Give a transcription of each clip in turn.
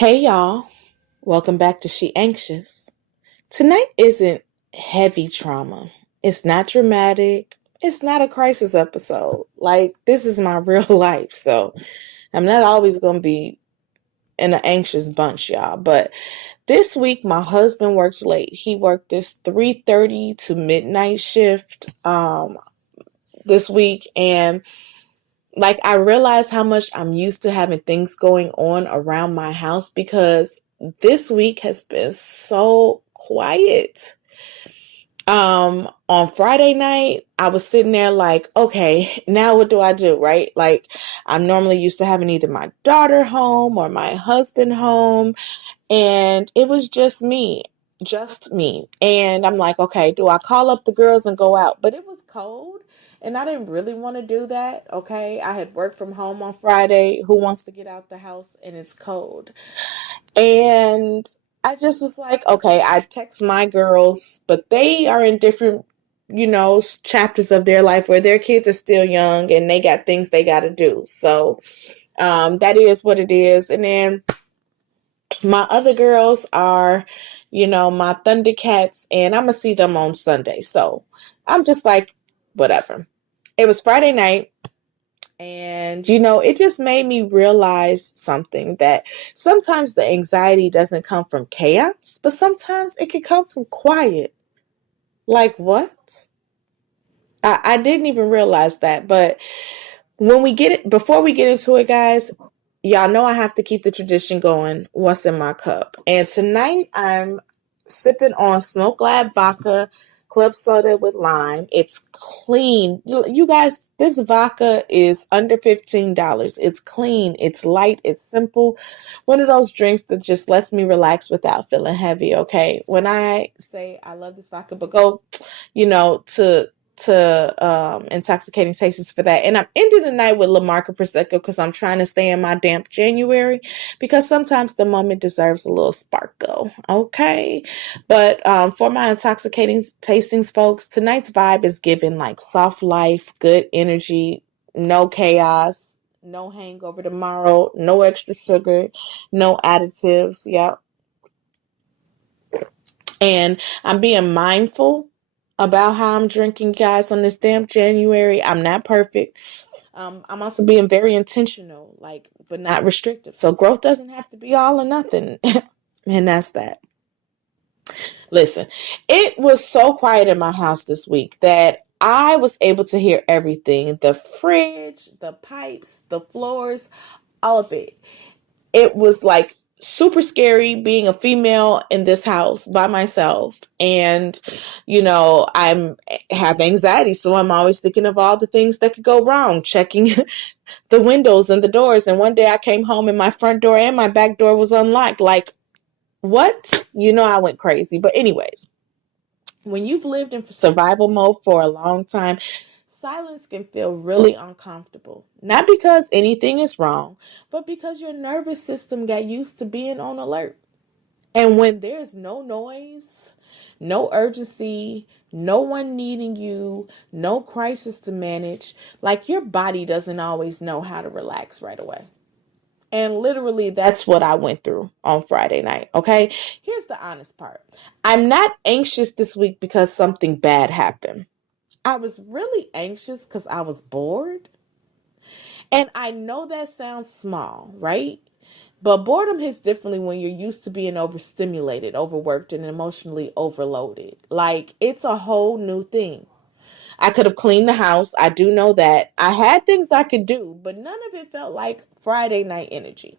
Hey y'all, welcome back to She Anxious. Tonight isn't heavy trauma. It's not dramatic. It's not a crisis episode. Like, this is my real life, so I'm not always going to be in an anxious bunch, y'all. But this week, my husband worked late. He worked this 3:30 to midnight shift this week, and I realized how much I'm used to having things going on around my house because this week has been so quiet. On Friday night, I was sitting there like, okay, now what do I do, right? Like, I'm normally used to having either my daughter home or my husband home, and it was just me. And I'm like, okay, do I call up the girls and go out? But it was cold and I didn't really want to do that. Okay. I had worked from home on Friday. Who wants to get out the house and it's cold? And I just was like, okay, I text my girls, but they are in different, chapters of their life where their kids are still young and they got things they got to do. So, that is what it is. And then my other girls are, my Thundercats, and I'm going to see them on Sunday. So I'm just like, whatever. It was Friday night, and, it just made me realize something that sometimes the anxiety doesn't come from chaos, but sometimes it can come from quiet. Like what? I didn't even realize that, but before we get into it, guys, y'all know I have to keep the tradition going. What's in my cup? And tonight I'm sipping on Smoke Lab vodka, club soda with lime. It's clean. You guys, this vodka is under $15. It's clean. It's light. It's simple. One of those drinks that just lets me relax without feeling heavy. Okay. When I say I love this vodka, but go, to intoxicating tastes for that. And I'm ending the night with La Marca Prosecco because I'm trying to stay in my damp January because sometimes the moment deserves a little sparkle. Okay. But for my intoxicating tastings, folks, tonight's vibe is given like soft life, good energy, no chaos, no hangover tomorrow, no extra sugar, no additives. Yep. And I'm being mindful about how I'm drinking, guys, on this damn January. I'm not perfect. I'm also being very intentional, but not restrictive. So growth doesn't have to be all or nothing. And that's that. Listen, it was so quiet in my house this week that I was able to hear everything. The fridge, the pipes, the floors, all of it. It was like super scary being a female in this house by myself. And, I'm have anxiety. So I'm always thinking of all the things that could go wrong, checking the windows and the doors. And one day I came home and my front door and my back door was unlocked. Like, what? I went crazy. But anyways, when you've lived in survival mode for a long time, silence can feel really uncomfortable. Not because anything is wrong, but because your nervous system got used to being on alert. And when there's no noise, no urgency, no one needing you, no crisis to manage, like your body doesn't always know how to relax right away. And literally, that's what I went through on Friday night. Okay. Here's the honest part. I'm not anxious this week because something bad happened. I was really anxious because I was bored. And I know that sounds small, right? But boredom hits differently when you're used to being overstimulated, overworked, and emotionally overloaded. Like, it's a whole new thing. I could have cleaned the house. I do know that. I had things I could do, but none of it felt like Friday night energy.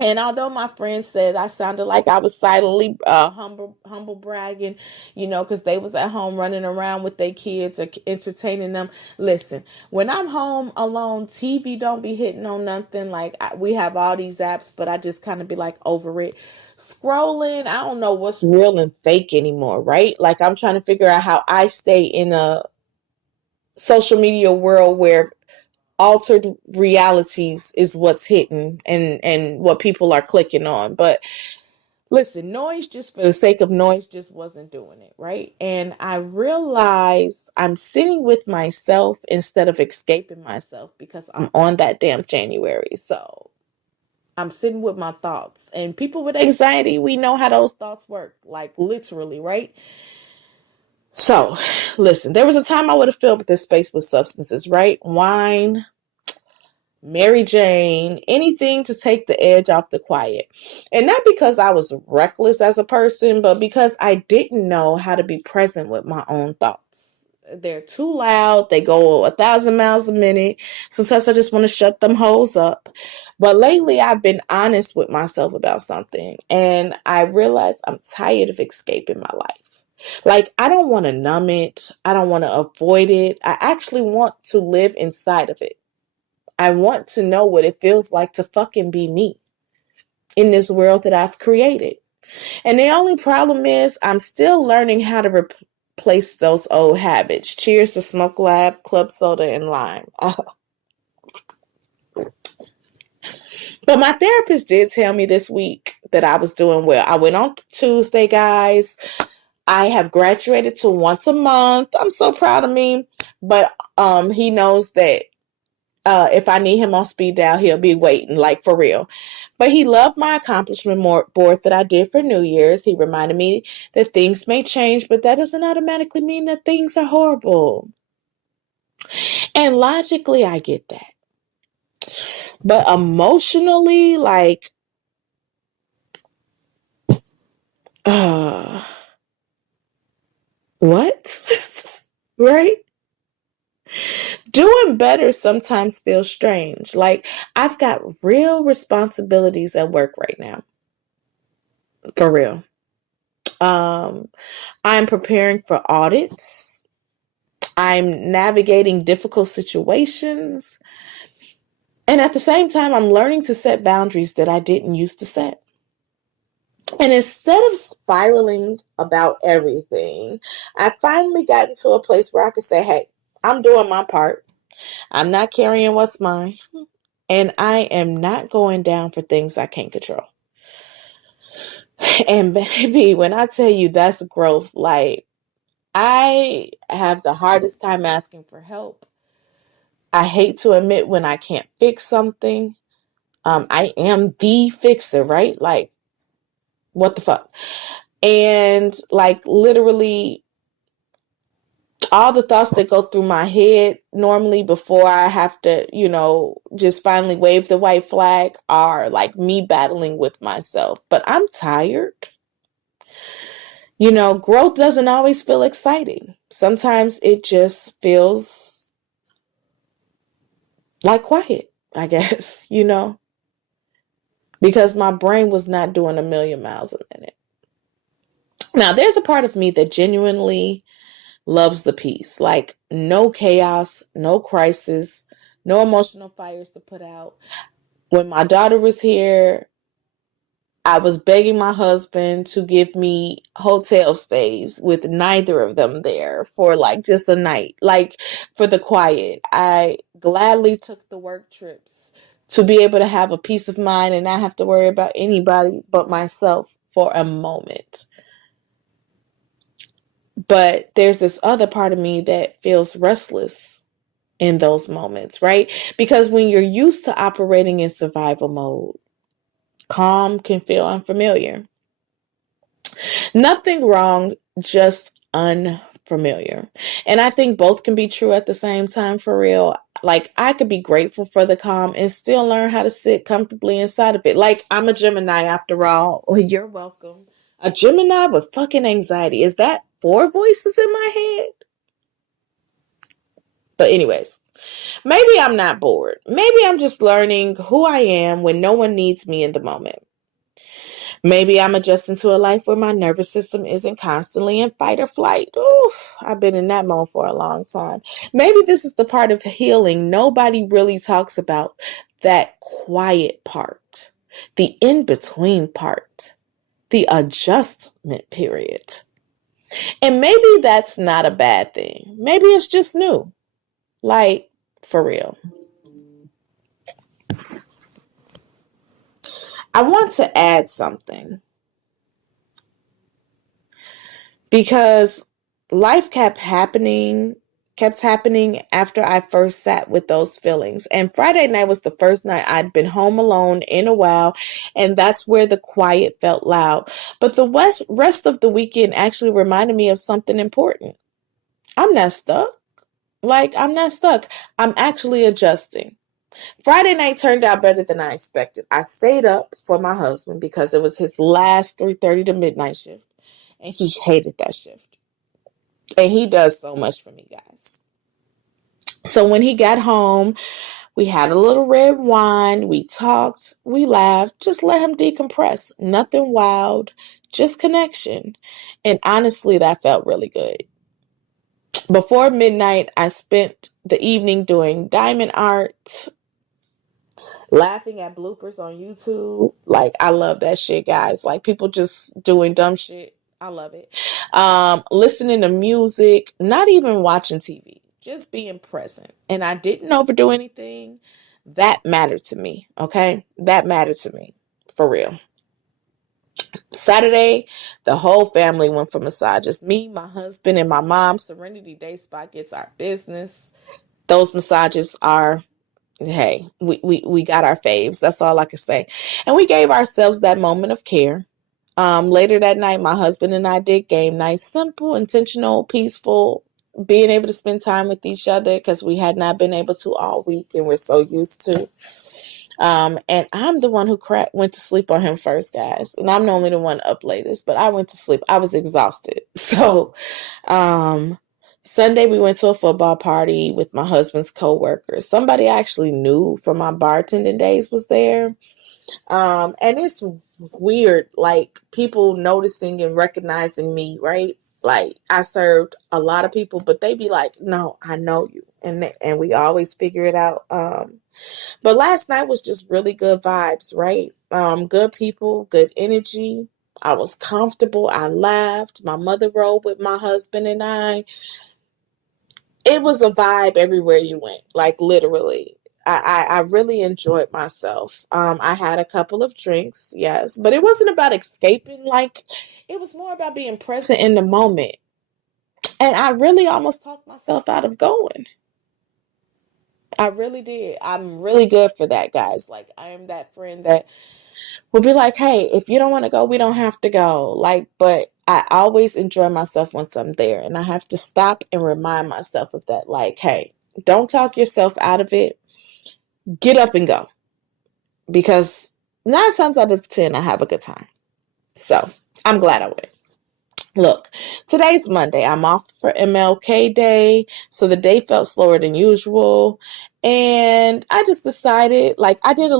And although my friends said I sounded like I was silently humble bragging, because they was at home running around with their kids or entertaining them. Listen, when I'm home alone, TV don't be hitting on nothing. We have all these apps, but I just kind of be like over it. Scrolling, I don't know what's real and fake anymore, right? Like I'm trying to figure out how I stay in a social media world where altered realities is what's hitting and what people are clicking on. But listen, noise just for the sake of noise just wasn't doing it, right? And I realized I'm sitting with myself instead of escaping myself because I'm on that damn January. So I'm sitting with my thoughts. And people with anxiety, we know how those thoughts work. Like literally, right? So, listen, there was a time I would have filled this space with substances, right? Wine, Mary Jane, anything to take the edge off the quiet. And not because I was reckless as a person, but because I didn't know how to be present with my own thoughts. They're too loud. They go 1,000 miles a minute. Sometimes I just want to shut them hoes up. But lately I've been honest with myself about something. And I realized I'm tired of escaping my life. Like, I don't want to numb it. I don't want to avoid it. I actually want to live inside of it. I want to know what it feels like to fucking be me in this world that I've created. And the only problem is I'm still learning how to replace those old habits. Cheers to Smoke Lab, Club Soda, and Lime. But my therapist did tell me this week that I was doing well. I went on Tuesday, guys. I have graduated to once a month. I'm so proud of me. But he knows that if I need him on speed dial, he'll be waiting, like for real. But he loved my accomplishment board that I did for New Year's. He reminded me that things may change, but that doesn't automatically mean that things are horrible. And logically, I get that. But emotionally, like, what? Right? Doing better sometimes feels strange. Like, I've got real responsibilities at work right now. For real. I'm preparing for audits. I'm navigating difficult situations. And at the same time, I'm learning to set boundaries that I didn't used to set. And instead of spiraling about everything, I finally gotten to a place where I could say, hey, I'm doing my part. I'm not carrying what's mine. And I am not going down for things I can't control. And baby, when I tell you that's growth, like, I have the hardest time asking for help. I hate to admit when I can't fix something. I am the fixer, right? Like, what the fuck? And like literally all the thoughts that go through my head normally before I have to, just finally wave the white flag are like me battling with myself. But I'm tired. Growth doesn't always feel exciting. Sometimes it just feels like quiet, I guess, because my brain was not doing 1,000,000 miles a minute. Now, there's a part of me that genuinely loves the peace, like no chaos, no crisis, no emotional fires to put out. When my daughter was here, I was begging my husband to give me hotel stays with neither of them there for like just a night, like for the quiet. I gladly took the work trips to be able to have a peace of mind and not have to worry about anybody but myself for a moment. But there's this other part of me that feels restless in those moments, right? Because when you're used to operating in survival mode, calm can feel unfamiliar. Nothing wrong, just unfamiliar. And I think both can be true at the same time, for real. Like, I could be grateful for the calm and still learn how to sit comfortably inside of it. Like, I'm a Gemini after all. Oh, you're welcome. A Gemini with fucking anxiety. Is that 4 voices in my head? But anyways, maybe I'm not bored. Maybe I'm just learning who I am when no one needs me in the moment. Maybe I'm adjusting to a life where my nervous system isn't constantly in fight or flight. Oof, I've been in that mode for a long time. Maybe this is the part of healing nobody really talks about, that quiet part, the in-between part, the adjustment period. And maybe that's not a bad thing. Maybe it's just new. Like, for real. I want to add something because life kept happening kept happening after I first sat with those feelings. And Friday night was the first night I'd been home alone in a while, and that's where the quiet felt loud. But the rest of the weekend actually reminded me of something important. I'm not stuck. I'm not stuck. I'm actually adjusting. Friday night turned out better than I expected. I stayed up for my husband because it was his last 3:30 to midnight shift, and he hated that shift. And he does so much for me, guys. So when he got home, we had a little red wine, we talked, we laughed, just let him decompress. Nothing wild, just connection. And honestly, that felt really good. Before midnight, I spent the evening doing diamond art, laughing at bloopers on YouTube. I love that shit, guys. People just doing dumb shit. I love it. Listening to music, not even watching TV, just being present. And I didn't overdo anything. That mattered to me. Okay. That mattered to me for real. Saturday, the whole family went for massages. Me, my husband, and my mom. Serenity Day Spa gets our business. Those massages are, hey, we got our faves. That's all I can say. And we gave ourselves that moment of care. Later that night, my husband and I did game night. Simple, intentional, peaceful, being able to spend time with each other because we had not been able to all week and we're so used to. And I'm the one who went to sleep on him first, guys. And I'm normally the one up latest, but I went to sleep. I was exhausted. So, Sunday we went to a football party with my husband's coworkers. Somebody I actually knew from my bartending days was there. And it's weird, people noticing and recognizing me, right? I served a lot of people, but they be like, "No, I know you," and we always figure it out. But last night was just really good vibes, right? Good people, good energy. I was comfortable. I laughed. My mother rode with my husband and I. It was a vibe everywhere you went, literally. I really enjoyed myself. I had a couple of drinks, yes, but it wasn't about escaping. It was more about being present in the moment. And I really almost talked myself out of going. I really did. I'm really good for that, guys. I am that friend that will be like, hey, if you don't want to go, we don't have to go. But I always enjoy myself once I'm there. And I have to stop and remind myself of that. Hey, don't talk yourself out of it. Get up and go. Because 9 times out of 10, I have a good time. So I'm glad I went. Look, today's Monday. I'm off for MLK Day, so the day felt slower than usual. And I just decided, I did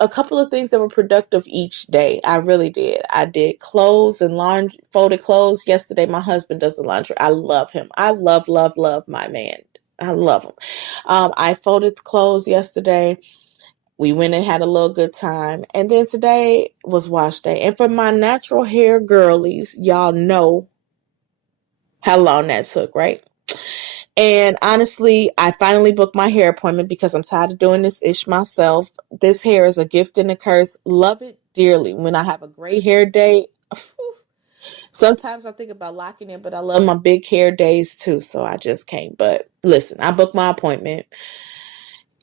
a couple of things that were productive each day. I really did. I did clothes and laundry, folded clothes. Yesterday, my husband does the laundry. I love him. I love, love, love my man. I love him. I folded the clothes yesterday. We went and had a little good time. And then today was wash day. And for my natural hair girlies, y'all know how long that took, right? And honestly, I finally booked my hair appointment because I'm tired of doing this ish myself. This hair is a gift and a curse. Love it dearly. When I have a great hair day, sometimes I think about locking in, but I love my big hair days too. So I just can't. But listen, I booked my appointment.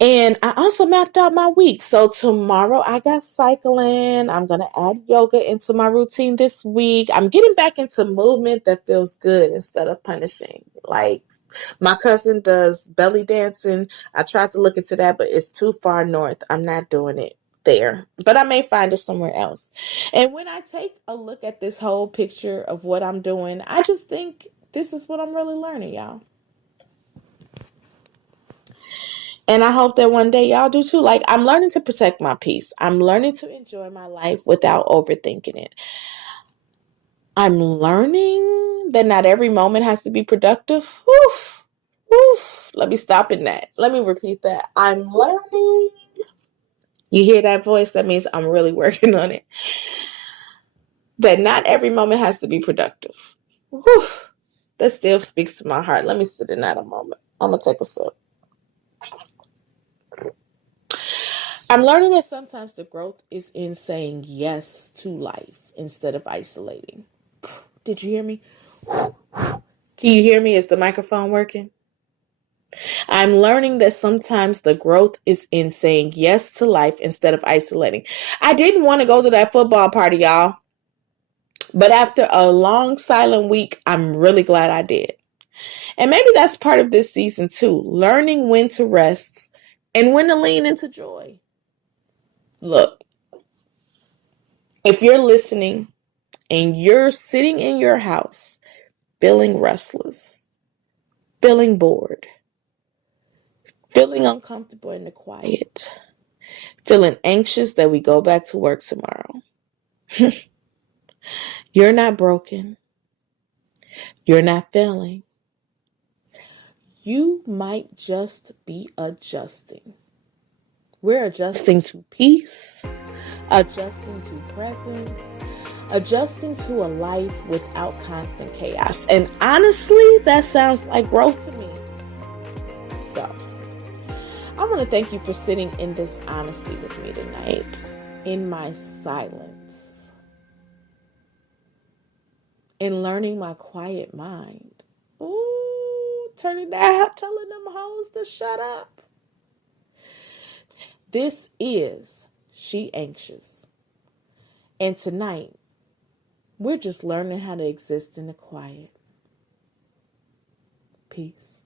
And I also mapped out my week. So tomorrow I got cycling. I'm going to add yoga into my routine this week. I'm getting back into movement that feels good instead of punishing. My cousin does belly dancing. I tried to look into that, but it's too far north. I'm not doing it there, but I may find it somewhere else. And when I take a look at this whole picture of what I'm doing, I just think this is what I'm really learning, y'all. And I hope that one day y'all do too. I'm learning to protect my peace. I'm learning to enjoy my life without overthinking it. I'm learning that not every moment has to be productive. Oof, oof. Let me stop in that. Let me repeat that. I'm learning. You hear that voice? That means I'm really working on it. That not every moment has to be productive. Oof. That still speaks to my heart. Let me sit in that a moment. I'm going to take a sip. I'm learning that sometimes the growth is in saying yes to life instead of isolating. Did you hear me? Can you hear me? Is the microphone working? I'm learning that sometimes the growth is in saying yes to life instead of isolating. I didn't want to go to that football party, y'all. But after a long silent week, I'm really glad I did. And maybe that's part of this season too, learning when to rest and when to lean into joy. Look, if you're listening and you're sitting in your house feeling restless, feeling bored, feeling uncomfortable in the quiet, feeling anxious that we go back to work tomorrow, you're not broken. You're not failing. You might just be adjusting. We're adjusting to peace, adjusting to presence, adjusting to a life without constant chaos. And honestly, that sounds like growth to me. So, I want to thank you for sitting in this honesty with me tonight, in my silence, in learning my quiet mind. Ooh, turning that, telling them hoes to shut up. This is She Anxious. And tonight, we're just learning how to exist in the quiet. Peace.